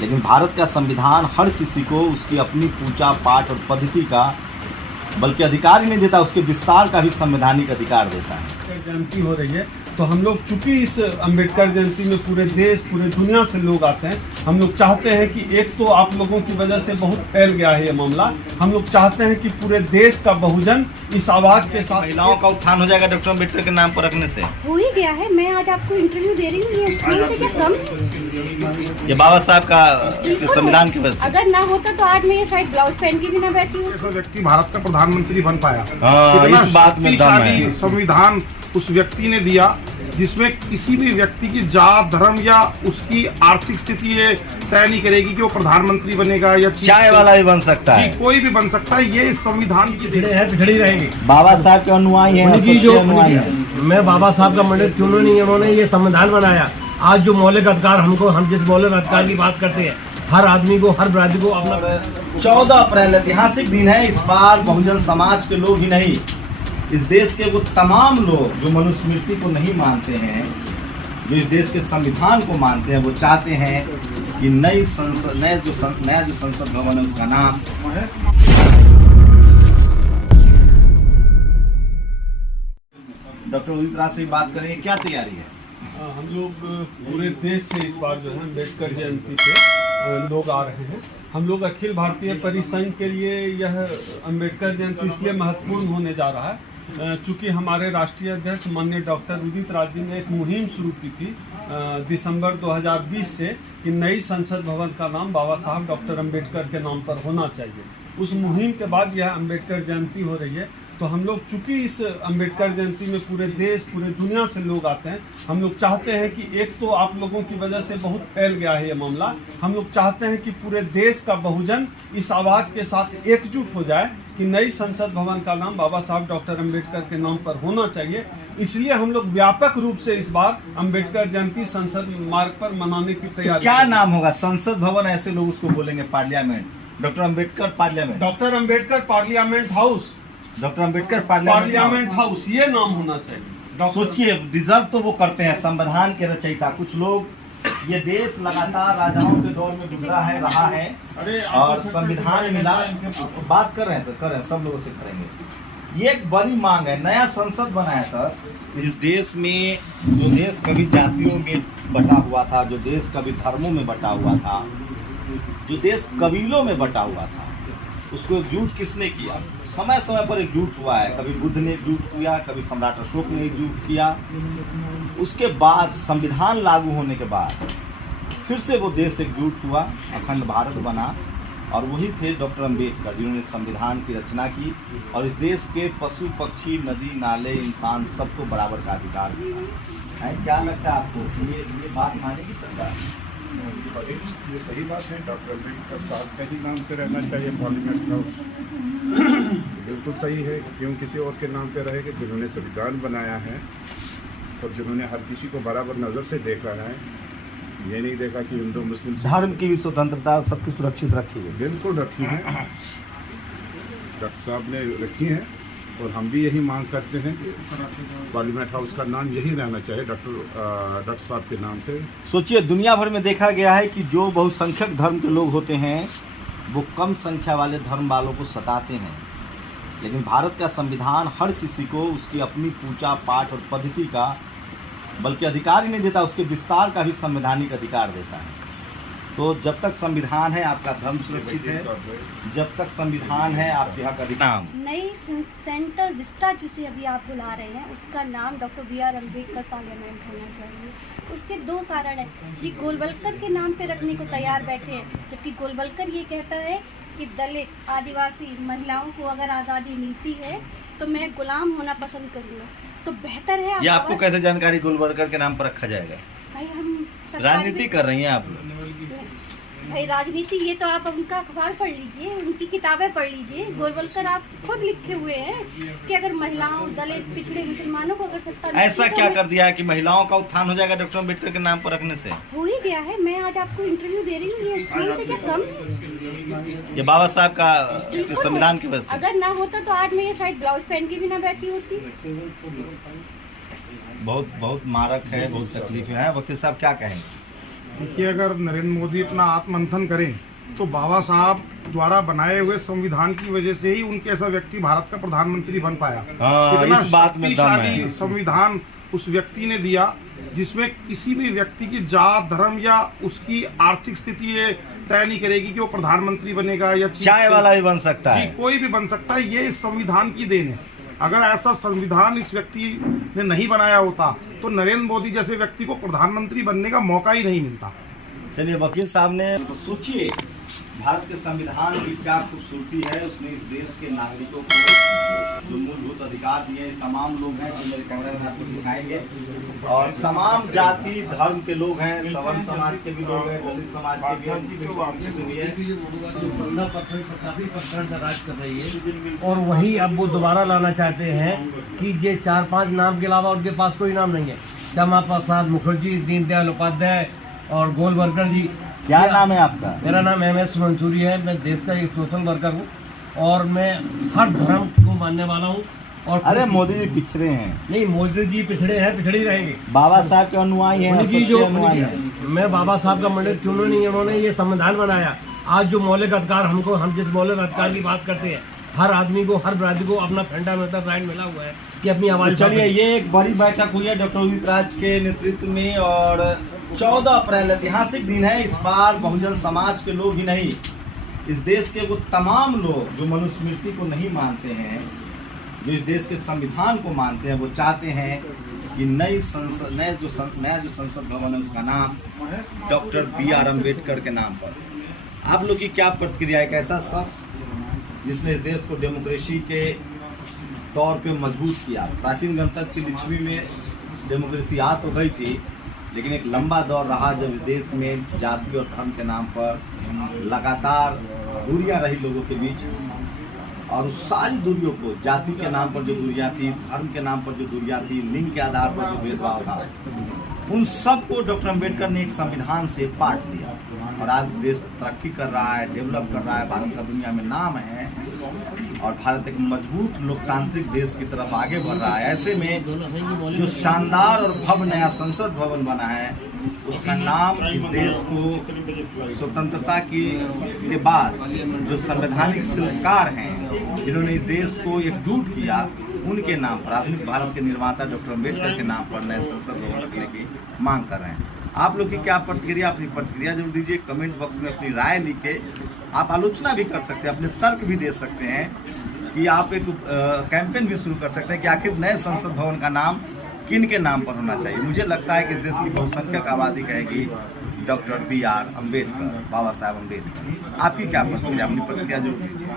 लेकिन भारत का संविधान हर किसी को उसकी अपनी पूजा पाठ और पद्धति का बल्कि अधिकार ही नहीं देता, उसके विस्तार का भी संवैधानिक अधिकार देता है। जयंती हो रही है तो हम लोग चूंकि इस अंबेडकर जयंती में पूरे देश पूरे दुनिया से लोग आते हैं, हम लोग चाहते हैं कि एक तो आप लोगों की वजह से बहुत फैल गया है ये मामला, हम लोग चाहते हैं कि पूरे देश का बहुजन इस आवाज के साथ महिलाओं का उत्थान हो जाएगा डॉक्टर अम्बेडकर के नाम पर रखने से। हो ही गया है। मैं आज आपको इंटरव्यू दे रही हूँ, ये से क्या कम है? ये बाबा साहब का संविधान की वजह से। अगर ना होता तो आज मैं ये शायद ब्लाउज पहन के भी ना बैठी हूँ। ऐसा व्यक्ति भारत का प्रधानमंत्री बन पाया, इस बात में दम है। संविधान उस व्यक्ति ने दिया जिसमें किसी भी व्यक्ति की जात धर्म या उसकी आर्थिक स्थिति ये तय नहीं करेगी कि वो प्रधानमंत्री बनेगा या चाय वाला भी बन सकता है, कोई भी बन सकता है। ये इस संविधान की पिछड़ी रहेगी। बाबा साहब के अनुयायी हैं। मैं बाबा साहब का मंडित क्यों नहीं, उन्होंने ये संविधान बनाया। आज जो मौलिक अधिकार हम जिस मौलिक अधिकार की बात करते हैं, हर आदमी को हर ब्रादरी को अपना 14 अप्रैल ऐतिहासिक दिन है। इस बार बहुजन समाज के लोग ही नहीं, इस देश के वो तमाम लोग जो मनुस्मृति को नहीं मानते हैं, जो इस देश के संविधान को मानते हैं, वो चाहते हैं कि नया जो संसद भवन है उसका नाम डॉक्टर उदित राज से बात करेंगे। क्या तैयारी है? हम लोग पूरे देश से इस बार जो है अम्बेडकर जयंती पे लोग आ रहे हैं। हम लोग अखिल भारतीय परिसंघ के लिए यह अम्बेडकर जयंती इसलिए महत्वपूर्ण होने जा रहा है चूंकि हमारे राष्ट्रीय अध्यक्ष माननीय डॉक्टर उदित राज जी ने एक मुहिम शुरू की थी दिसंबर 2020 से कि नई संसद भवन का नाम बाबा साहब डॉक्टर अम्बेडकर के नाम पर होना चाहिए। उस मुहिम के बाद यह अम्बेडकर जयंती हो रही है तो हम लोग चूंकि इस अम्बेडकर जयंती में पूरे देश पूरे दुनिया से लोग आते हैं, हम लोग चाहते हैं कि एक तो आप लोगों की वजह से बहुत फैल गया है ये मामला, हम लोग चाहते हैं कि पूरे देश का बहुजन इस आवाज के साथ एकजुट हो जाए कि नई संसद भवन का नाम बाबा साहब डॉक्टर अम्बेडकर के नाम पर होना चाहिए। इसलिए हम लोग व्यापक रूप से इस बार अम्बेडकर जयंती संसद मार्ग पर मनाने की तैयारी। क्या नाम होगा? संसद भवन, ऐसे लोग उसको बोलेंगे parliament, doctor Ambedkar parliament, doctor Ambedkar parliament house, doctor Ambedkar parliament house, ये नाम होना चाहिए। सोचिए, डिजर्व तो वो करते हैं, संविधान के रचयिता। कुछ लोग, ये देश लगातार राजाओं के दौर में गुजरा है, रहा है और संविधान मिला। बात कर रहे हैं सर, कर रहे हैं, सब लोगों से करेंगे। ये एक बड़ी मांग है, नया संसद बना है सर। इस देश में जो देश कभी जातियों में बटा हुआ था, जो देश कभी धर्मों में बटा हुआ था, जो देश कबीलों में बटा हुआ था, उसको एकजुट किसने किया? समय समय पर एकजुट हुआ है। कभी बुद्ध ने एकजुट किया, कभी सम्राट अशोक ने एकजुट किया। उसके बाद संविधान लागू होने के बाद फिर से वो देश एकजुट हुआ, अखंड भारत बना। और वही थे डॉक्टर अम्बेडकर जिन्होंने संविधान की रचना की और इस देश के पशु पक्षी नदी नाले इंसान सबको बराबर का अधिकार दिया है। क्या लगता है आपको ये बात मानेगी सरकार? ये सही बात है। डॉक्टर अम्बेडकर साहब के ही नाम से रहना चाहिए पार्लियामेंट हाउस। बिल्कुल सही है। क्यों किसी और के नाम पे रहेगा? जिन्होंने संविधान बनाया है और जिन्होंने हर किसी को बराबर नज़र से देखा है, ये नहीं देखा कि हिंदू मुस्लिम धर्म की भी स्वतंत्रता सबकी सुरक्षित रखी है। बिल्कुल रखी है, डॉक्टर साहब ने रखी है और हम भी यही मांग करते हैं कि पार्लियामेंट हाउस का नाम यही रहना चाहिए डॉक्टर साहब के नाम से। सोचिए, दुनिया भर में देखा गया है कि जो बहुसंख्यक धर्म के लोग होते हैं वो कम संख्या वाले धर्म वालों को सताते हैं, लेकिन भारत का संविधान हर किसी को उसकी अपनी पूजा पाठ और पद्धति का बल्कि अधिकार ही नहीं देता, उसके विस्तार का भी संवैधानिक अधिकार देता है। तो जब तक संविधान है आपका धर्म सुरक्षित है, जब तक संविधान है आपके हक अधिकार। नई सेंटर विस्टा जिसे अभी आप बुला रहे हैं उसका नाम डॉक्टर B.R. अम्बेडकर पार्लियामेंट होना चाहिए। उसके दो कारण है। ये गोलवलकर के नाम पे रखने को तैयार बैठे हैं, जबकि गोलवलकर ये कहता है कि दलित आदिवासी महिलाओं को अगर आज़ादी मिलती है तो मैं गुलाम होना पसंद करूँगा। तो बेहतर है। ये आपको कैसे जानकारी गोलवलकर के नाम पर रखा जाएगा? भाई हम राजनीति कर रही हैं आप लोग। भाई राजनीति, ये तो आप उनका अखबार पढ़ लीजिए, उनकी किताबें पढ़ लीजिए। गोलवलकर आप खुद लिखे हुए हैं कि अगर महिलाओं, दलित, पिछड़े मुसलमानों को अगर सत्ता ऐसा क्या कर दिया है कि महिलाओं का उत्थान हो जाएगा डॉक्टर अम्बेडकर के नाम पर रखने से? हो ही गया है। मैं आज आपको इंटरव्यू दे रही हूँ, ये से क्या कम है? ये बाबा साहब का संविधान की वजह से। अगर ना होता तो आज मैं ये शायद ब्लाउज पहन के भी ना बैठी होती। बहुत मारक है, बहुत तकलीफ है। वकील साहब क्या कहेंगे? देखिए, अगर नरेंद्र मोदी इतना आत्ममंथन करें तो बाबा साहब द्वारा बनाए हुए संविधान की वजह से ही उनके ऐसा व्यक्ति भारत का प्रधानमंत्री बन पाया। इतना इस बात में दम है। शक्तिशाली संविधान उस व्यक्ति ने दिया जिसमें किसी भी व्यक्ति की जात, धर्म या उसकी आर्थिक स्थिति ये तय नहीं करेगी कि वो प्रधानमंत्री बनेगा या चाय वाला भी बन सकता जी, है। कोई भी बन सकता है। ये इस संविधान की देन है। अगर ऐसा संविधान इस व्यक्ति ने नहीं बनाया होता तो नरेंद्र मोदी जैसे व्यक्ति को प्रधानमंत्री बनने का मौका ही नहीं मिलता। चलिए, वकील साहब ने सोचिए भारत के संविधान की क्या खूबसूरती है। उसने इस देश के नागरिकों को जो मूलभूत अधिकार दिए, तमाम लोग हैं जो मेरे कैमरे में आपको दिखाएंगे, और तमाम जाति धर्म के लोग हैं, सवर्ण समाज के भी लोग हैं, दलित समाज के भी राज कर रही है, और वही अब वो दोबारा लाना चाहते हैं कि ये 4-5 नाम के अलावा उनके पास कोई नाम नहीं है। श्यामा प्रसाद मुखर्जी, दीनदयाल उपाध्याय और गोलवलकर जी। क्या नाम है आपका? मेरा नाम MS मंसूरी है। मैं देश का एक सोशल वर्कर हूँ और मैं हर धर्म को मानने वाला हूँ। और अरे मोदी जी पिछड़े हैं। नहीं, मोदी जी पिछड़े हैं, पिछड़े ही रहेंगे। बाबा साहब के अनुयायी हैं, उनकी सच्चे जो अनुयायी हैं। मैं बाबा साहब का मंडित क्यों नहीं है, उन्होंने ये संविधान बनाया। आज जो मौलिक अधिकार हम जिस मौलिक अधिकार की बात करते हैं, हर आदमी को, हर बिरादरी को अपना फंडामेंटल राइट मिला हुआ है कि अपनी आवाज। चलिए, ये एक बड़ी बैठक हुई है डॉक्टर उदित राज के नेतृत्व में, और 14 अप्रैल ऐतिहासिक दिन है। इस बार बहुजन समाज के लोग ही नहीं, इस देश के वो तमाम लोग जो मनुस्मृति को नहीं मानते हैं, जो इस देश के संविधान को मानते हैं, वो चाहते हैं कि नया जो संसद भवन है उसका नाम डॉक्टर BR अम्बेडकर के नाम पर। आप लोग की क्या प्रतिक्रिया है? एक ऐसा शख्स जिसने इस देश को डेमोक्रेसी के तौर पे मजबूत किया। प्राचीन गणतंत्र की लिच्छवी में डेमोक्रेसी आ तो गई थी, लेकिन एक लंबा दौर रहा जब इस देश में जाति और धर्म के नाम पर लगातार दूरियां रही लोगों के बीच, और उस सारी दूरियों को, जाति के नाम पर जो दूरियां थी, धर्म के नाम पर जो दूरियां थी, लिंग के आधार पर जो भेदभाव था, उन सब को डॉक्टर अम्बेडकर ने एक संविधान से पाट दिया। और आज देश तरक्की कर रहा है, डेवलप कर रहा है, भारत का दुनिया में नाम है, और भारत एक मजबूत लोकतांत्रिक देश की तरफ आगे बढ़ रहा है। ऐसे में जो शानदार और भव्य नया संसद भवन बना है, उसका नाम इस देश को स्वतंत्रता के बाद जो संवैधानिक शिल्पकार हैं, जिन्होंने इस देश को एकजुट किया, उनके नाम पर, आधुनिक भारत के निर्माता डॉक्टर अम्बेडकर के नाम पर नए संसद भवन रखने की मांग कर रहे हैं। आप लोग की क्या प्रतिक्रिया? अपनी प्रतिक्रिया जरूर दीजिए, कमेंट बॉक्स में अपनी राय लिखे। आप आलोचना भी कर सकते हैं, अपने तर्क भी दे सकते हैं, कि आप एक कैंपेन भी शुरू कर सकते हैं कि आखिर नए संसद भवन का नाम किन के नाम पर होना चाहिए। मुझे लगता है कि इस देश की बहुसंख्यक आबादी कहेगी डॉक्टर BR अम्बेडकर, बाबा साहब अम्बेडकर। आपकी क्या प्रतिक्रिया? अपनी प्रतिक्रिया जरूर दीजिए।